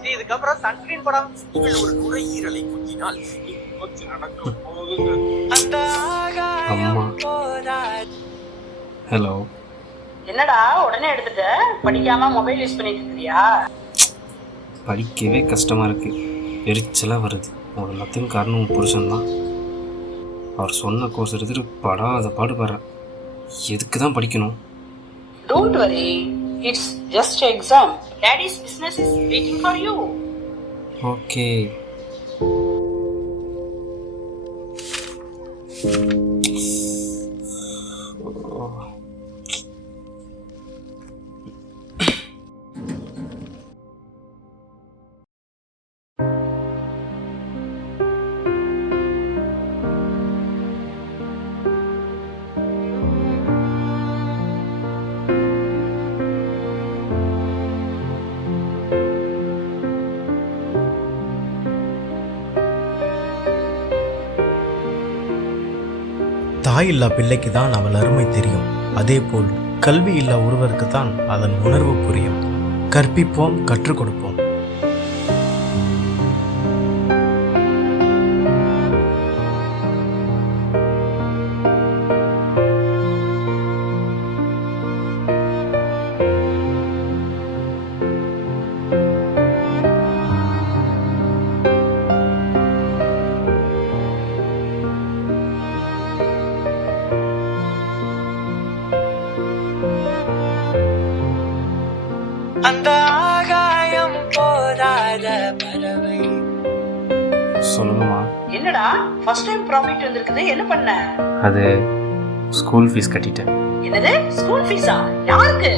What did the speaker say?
ஆயிடுச்சு. இதுக்கப்புறம் சன்ஸ்கிரீன் படம் ஒரு நுரையீரலை குத்தினால் கொஞ்சம் நடக்க போகுது. அம்மா ஹலோ. என்னடா உடனே எடுத்துட்ட? படிக்காம மொபைல் யூஸ் பண்ணிட்டு இருக்கியா? படிக்கவே கஷ்டமாக இருக்குது, எரிச்சலாக வருது. ஒரு எல்லாத்தையும் காரணம் புருஷன் தான். அவர் சொன்ன கோர்ஸ் எடுத்துட்டு படாத பாடுபடுறேன். எதுக்கு தான் படிக்கணும்? Don't worry, it's just an exam. Daddy's business is waiting for you. Okay. தாய் இல்லா பிள்ளைக்கு தான் அவள் அருமை தெரியும். அதேபோல் கல்வி இல்லா ஒருவருக்கு தான் அதன் உணர்வு புரியும். கற்பிப்போம், கற்றுக் கொடுப்போம். அந்த ஆகாயம் போராத பறவை. சொல்லுங்கம்மா. என்னடா ஃபர்ஸ்ட் டைம் ப்ராஃபிட் வந்திருக்குது, என்ன பண்ண? அது ஸ்கூல் ஃபீஸ் கட்டிட்டேன். என்னது ஸ்கூல் ஃபீஸா? யாருக்கு?